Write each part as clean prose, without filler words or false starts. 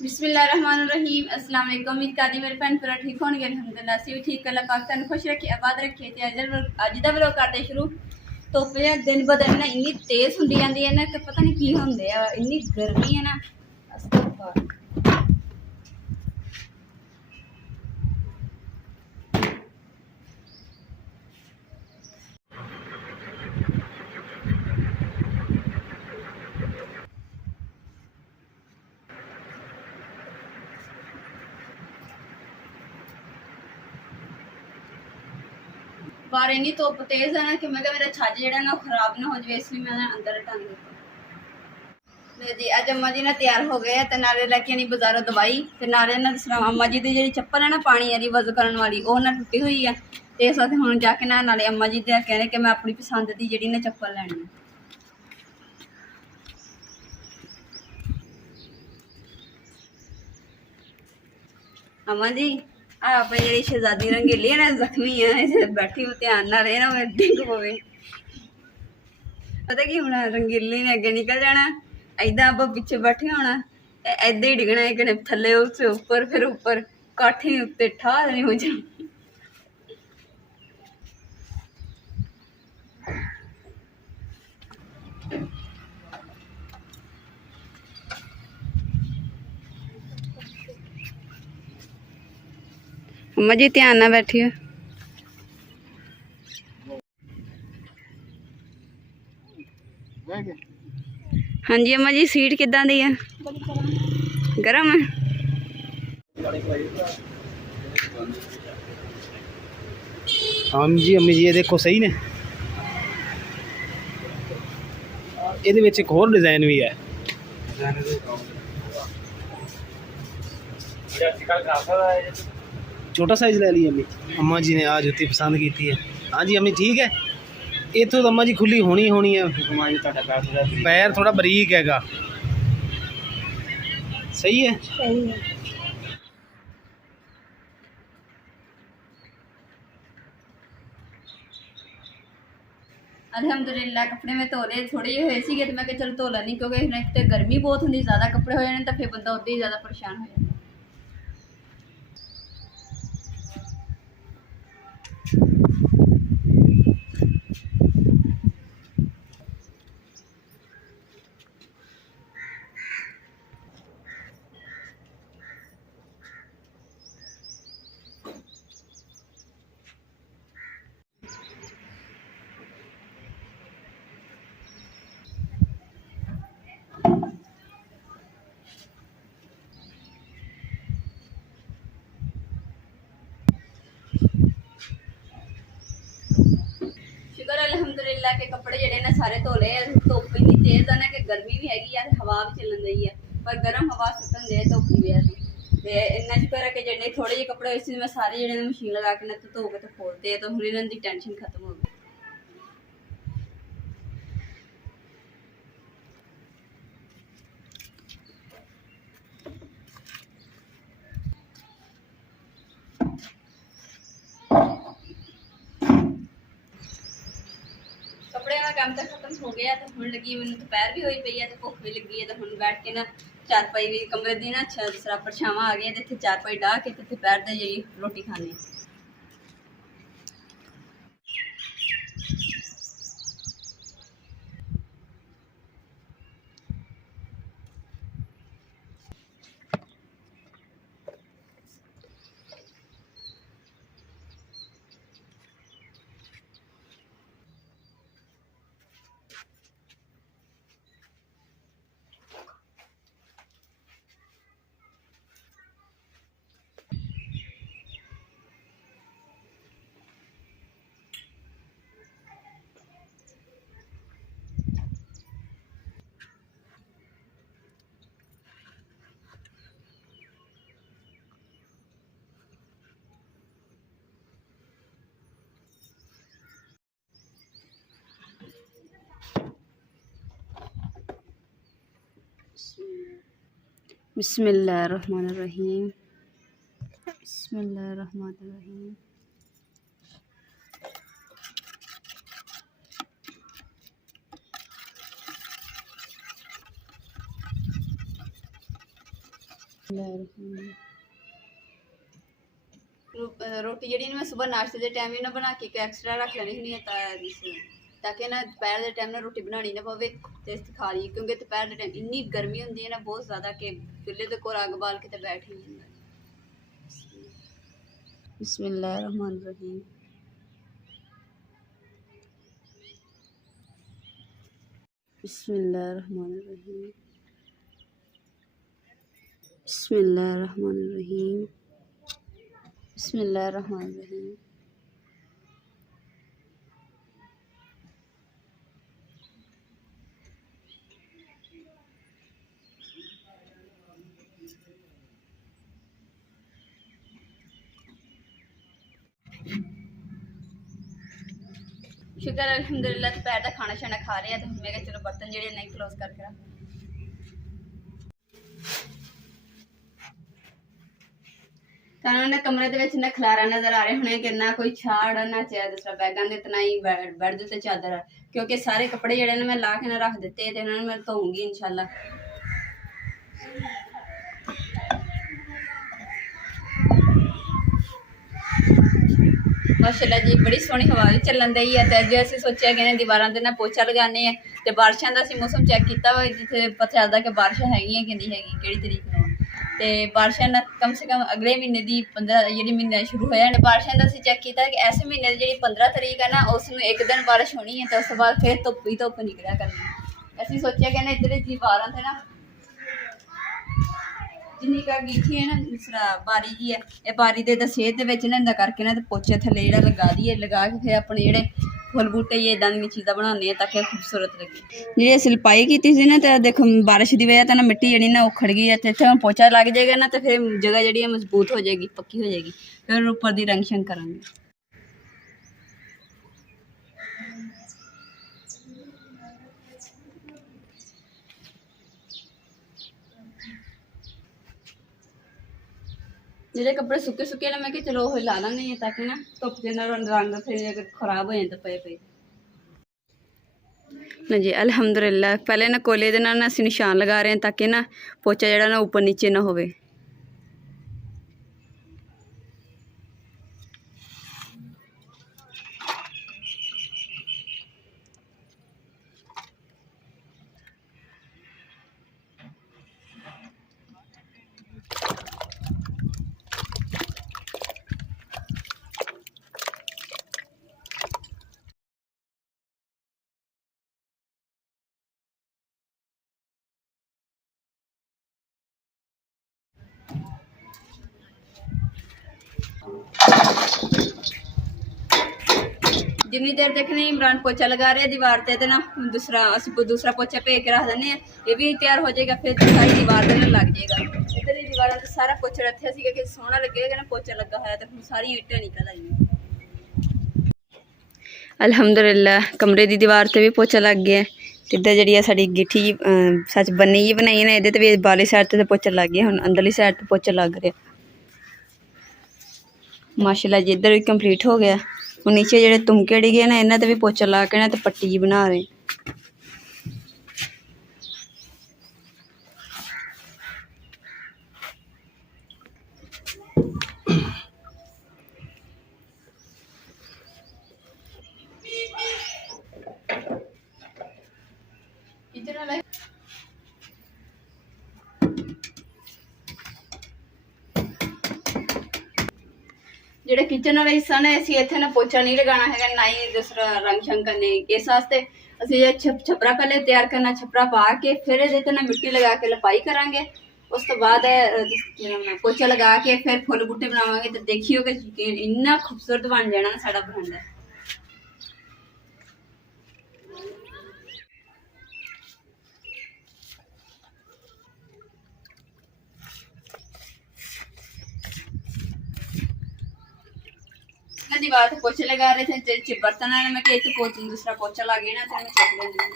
बिस्मिल्लाहिर्रहमानिर्रहीम। अस्सलाम वालेकुम। उम्मीद करदी मेरे भैन भरा ठीक होणगे। अल्हम्दुलिल्लाह असीं भी ठीक। अल्लाह पाक तुहानूं खुश रखे, आबाद रखे। ते अज दा व्लॉग करदे शुरू। धुप्प दिन ब दिन ना इन्नी तेज़ हुंदी जांदी है ना कि पता नहीं की हुंदे आ। इन्नी गर्मी है ना। बाहर इन्नी धुप्प तेज है ना कि मैं मेरा छज जड़ा ना खराब ना हो जाए, इसलिए मैं अंदर टंग दिता जी। अज अम्मा जी ना तैयार हो गए तो नाले लैके आनी बाजारों दवाई। तो नाले ना दसना अम्मा जी की जी चप्पल है ना पानी वाली वज़ करने वाली, वो ना टुटी हुई है। तो इस वास्ते हुण जाके ना नाले अम्मा जी दे कहने कि मैं अपनी पसंद की जी ना चप्पल लैनी है। अम्मा जी आप जी शहजादी रंगीली है ना जख्मी है, बैठी हो ध्यान ना रहे ना मैं डिग पवे। पता की होना, रंगीली ने अगे निकल जाना, इदा आप पिछे बैठे होना, इदा ही डिगना एक थले उससे ऊपर, फिर ऊपर काठी उत्ते ठा नहीं हो जाना। अम्मा जी ध्यान ना बैठिए। हाँ जी अम्मा जी सीट किदां दी है? गरम है। हाँ जी अम्मी जी ये देखो सही ने, ਇਹਦੇ ਵਿੱਚ ਇੱਕ ਹੋਰ डिजाइन भी है। छोटा साइज ले लिया अम्मी। अम्मा जी ने आज जुत्ती पसंद की है। हाँ जी अम्मी ठीक है। इतों तो अम्मा जी खुली होनी है, पैर थोड़ा बरीक हैगा। सही है, सही है। अलहमदुलिल्लाह कपड़े में धो रहे थोड़े जे हुए थे, तो मैं चलो धो लैनी, क्योंकि गर्मी बहुत होंगी, ज़्यादा कपड़े हो जाने तो फिर बंदा उदा ही ज़्यादा परेशान हो जाए। शुक्र अलहमदुलिल्लाह के कपड़े जड़े ना सारे धो ले। धुप्प इन्नी तेज है ना कि गर्मी भी हैगी यार, हवा भी चलन रही है, पर गर्म हवा सुटन दे धुप्प की वजह से। इन्ना शुक्र है कि जड़े थोड़े जे कपड़े इस मैं सारे जड़े मशीन लगा के ना धो के तो खोलते हैं, तो हुण इन्हां दी टेंशन खत्म हो गई। कपड़े का काम तो खत्म हो गया, तो हुण लगी मैं दोपहर भी हुई पई है, तो भुख भी लगी है, तो हुण बैठ के ना चारपाई भी कमरे दी ना सरापर छावां आ गई, तो इत्थे चारपाई डाह के दोपहर दी जी रोटी खानी। बिस्मिल्लाहिर्रहमानिर्रहीम। बिस्मिल्लाहिर्रहमानिर्रहीम। रोटी जी मैं सुबह नाश्ते के टाइम ही ना बना के एक्सट्रा रख लेनी हुंदी है ताकि ना दोपहर के टाइम ना रोटी बनानी ना पवे ते खा ली, क्योंकि दोपहर के टाइम इन्नी गर्मी होंदी है ना बहुत ज़्यादा कि चुल्हे ते कोल अग बाल के बैठ ही नहीं जाता। बिस्मिल्लाहिर्रहमानिर्रहीम। बिस्मिल्लाहिर्रहमानिर्रहीम। बिस्मिल्लाहिर्रहमानिर्रहीम। बिस्मिल्लाहिर्रहमानिर्रहीम। शुक्र अल्हम्दुलिल्लाह दोपहर का खाना शाना खा रहे हैं, तो मैं कहा चलो बर्तन जेडे नहीं क्लोज करके रख। कमरे के खलारा नजर आ रहे होने कि ना कोई छाड़ ना चाहे दूसरा बैगां दे ते ना ही बेड दे चादर, क्योंकि सारे कपड़े जेडे ने मैं ला के ना रख दिते ते उन्होंने मैं धोऊंगी इंशाल्लाह। माशाल्लाह जी बड़ी सोहनी हवा भी चलन दी है। अज असीं सोचा कि दीवारां ते ना पोचा लगाने हैं, ते बारिशां दा असीं मौसम चैक किया हुआ जिथे पता चलदा कि बारिश हैगियां कि नहीं हैगी, किहड़ी तरीक नूं ते बारिशां ना कम से कम अगले महीने दी 15 जिहड़ी महीना शुरू होया ने बारिशां दा असीं चैक किया कि ऐसे महीने दी जिहड़ी 15 तरीक है ना उसमें एक दिन बारिश होनी है, तो उस बाद फिर धुप्प ही धुप्प निकलिया करनी। असीं सोचा कि इधर दीवारां ते ना जिन्नी का गिठी है ना दूसरा बारी जी है, ये बारी दे सेहत ना करके ना पोचे थले जो लगा दिए, लगा के फिर अपने जेडे फुल बूटे ये इदा दी चीज़ा बनाने ताकि खूबसूरत लगे। जी असं लिपाई की थी ना, तो देखो बारिश की वजह तो ना मिट्टी जी ना उखड़ गई है, तो इतना पोचा लग जाएगा ना तो फिर जगह जी मजबूत हो जाएगी, पक्की हो जाएगी, फिर उपर की रंग शंग करेंगे। जेडे कपड़े सुके सुके ना मैं कि चलो ला लें ताकि ना धुप के रंग फिर खराब हो जाता पे पे ना जी। अल्हम्दुलिल्लाह पहले ना कोले दे नाल असीं निशान लगा रहे हैं ताकि ना पोचा जेड़ा ना ऊपर नीचे ना होवे। जिन्नी देर देखने इमरान पोचा लगा रहे हैं दीवार ते ना दूसरा पोचा भेज के रख देने, ये भी तैयार हो जाएगा, फिर सारी दीवार पे लग जाएगा। इधर ही दीवार से सारा पोचा रखा सी कि सोहना लगेगा ना पोचा लगा है, तो सारी ईंटें निकल आई। अल्हम्दुलिल्लाह कमरे की दीवार से भी पोचा लग गया। इधर जी साड़ी गिठी सच बनी जी बनाई ना, ये भी बाली साइड से पोचा लग गया, हम अंदरली साइड तो पोचा लग रहा माशाल्लाह जी। इधर भी कंप्लीट हो गया। और नीचे जेडे तुमके अड़ी गए ना इन्हों भी पोचा ला के ना तो पट्टी जी बना रहे। जेडे किचन वाला हिस्सा ने असीं इत्थे ना पोचा नहीं लगाना है, ना ही दूसरा रंग शंग करने, इस वास्ते असीं छपरा पहले तैयार करना, छपरा पा के फिर ये ना मिट्टी लगा के लपाई करांगे, उस तो बाद पोचा लगा के फिर फुल बूटे बनावांगे, तो देखियो कि इन्ना खूबसूरत बन जाना ना साडा बरांडा। दीवार से पोछे लगा रहे थे बर्तन है, मैं एक दूसरा पोचा लग गया ना तो मैं चेक लेंगी।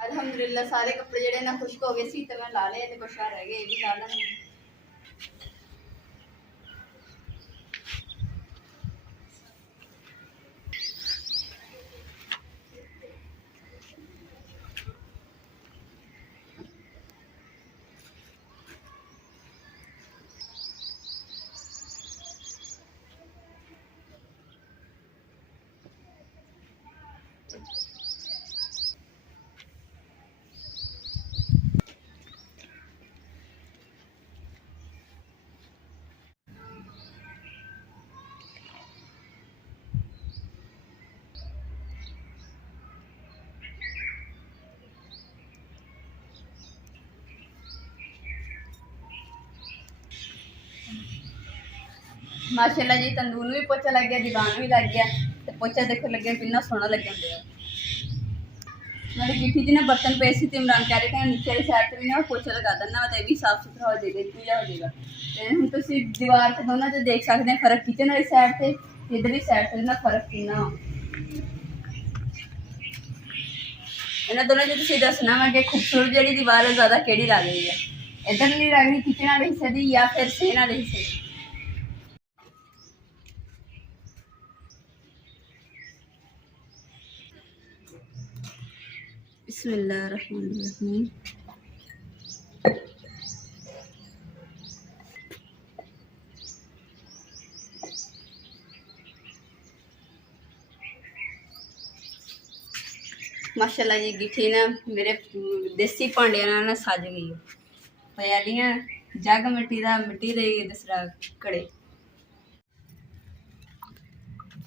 अल्हम्दुलिल्लाह सारे कपड़े ਜਿਹੜੇ ਨਾ ਖੁਸ਼ਕ ਹੋ ਗਏ ਸੀ ਤੇ ਮੈਂ ਲਾ ਲਏ ਤੇ ਕੁਛ ਆ ਰਹਿ ਗਏ, ਇਹ ਵੀ ਲਾ ਲਾਂਗੀ। माशाल्लाह जी तंदूर में भी पोचा लग गया, दीवान भी लग गया, तो पोचा देखो लगे कितना सोहना लगन दिया। मेरी गिट्ठी जी ने बर्तन पे सी, इमरान कह रहे थे नीचे वाली साइड से भी ना पोचा लगा देना, तो ये भी साफ सुथरा हो जाएगा, पूजा हो जाएगा। हम तुम दीवार से दोनों से देख सकते हैं फर्क, किचन वाली साइड से इधरली साइड से ना फर्क कितना हो। इन्होंने दोनों जो तुम दसना वा कि खूबसूरत जी दीवार है ज़्यादा केड़ी लग रही है, इधरली लग रही किचन वाले हिस्से की या फिर सेन वाले हिस्से की। बिस्मिल्लाहिर्रहमानिर्रहीम। माशाल्लाह जी गिट्ठी ना मेरे देसी भांडिया ना सज गई है। पयालियां जग मिट्टी दे दूसरा कड़े।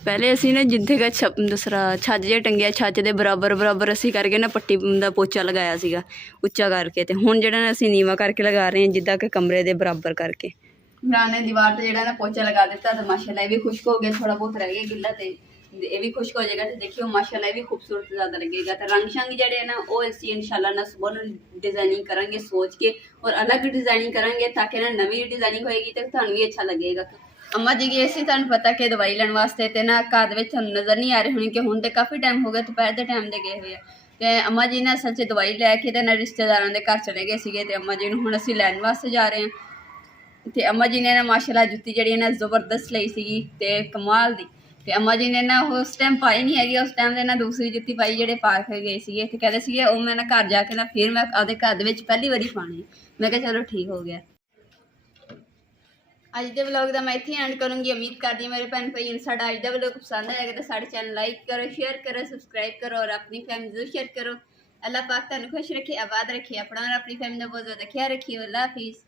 पहले असी ना जिथे का दूसरा छज जिहा टंगिया छज के बराबर असी करके ना पट्टी का पोचा लगाया सीगा उच्चा करके, तो हुण जिहड़ा असी नीवा करके लगा रहे हैं जिद्दां कि कमरे के बराबर करके। इमरान ने दीवार पर जिहड़ा ना पोचा लगा दिता, तो माशाल्लाह ये भी खुश्क हो गया, थोड़ा बहुत रह गया गिला, तो ये भी खुश्क हो जाएगा। तो देखियो माशाल्लाह ये भी खूबसूरत ज़्यादा लगेगा। तो रंग शंग जिहड़े ना वो असी इंशाल्लाह ना सुबह डिजाइनिंग करांगे सोच के, और अलग डिजाइनिंग करांगे ताकि ना नवी डिजाइनिंग होएगी तो तुहानूं भी अच्छा लगेगा। अम्मा जी गए सी, तुहानूं पता कि दवाई लैण वास्ते, ते ना घर दे विच नज़र नहीं आ रहे होने कि हुण ते काफ़ी टाइम हो गया, दोपहर के टाइम दे गए हुए आ। ते अम्मा जी ने असल च दवाई लैके ते ना रिश्तेदारां दे घर चले गए सीगे, ते अम्मा जी नूं हुण असीं लैण वास्ते जा रहे हैं। ते अम्मा जी ने ना माशाल्लाह जुत्ती जिहड़ी ना जबरदस्त लई सीगी ते कमाल दी। ते अम्मा जी ने ना उस टाइम पाई नहीं हैगी, उस टाइम दे ना दूसरी जुत्ती पाई जिहड़े पा के गए सीगे, ते कहदे सीगे ओह मैं ना घर जाके ना फिर मैं आपदे घर दे विच पहली वारी पानी। मैं कहा चलो ठीक हो गया। अज के व्लॉग का मैं इत्थे एंड करूँगी। उम्मीद करती हूँ मेरे भैन भाई साडा अज का व्लॉग पसंद आएगा, तो साडे चैनल लाइक करो, शेयर करो, सबसक्राइब करो और अपनी फैमिली जरूर शेयर करो। अल्लाह पाक तुहानूं खुश रखे, आबाद रखे, अपना और अपनी फैमिली का बहुत ज़्यादा ख्याल रखिए। अल्लाह हाफिज़।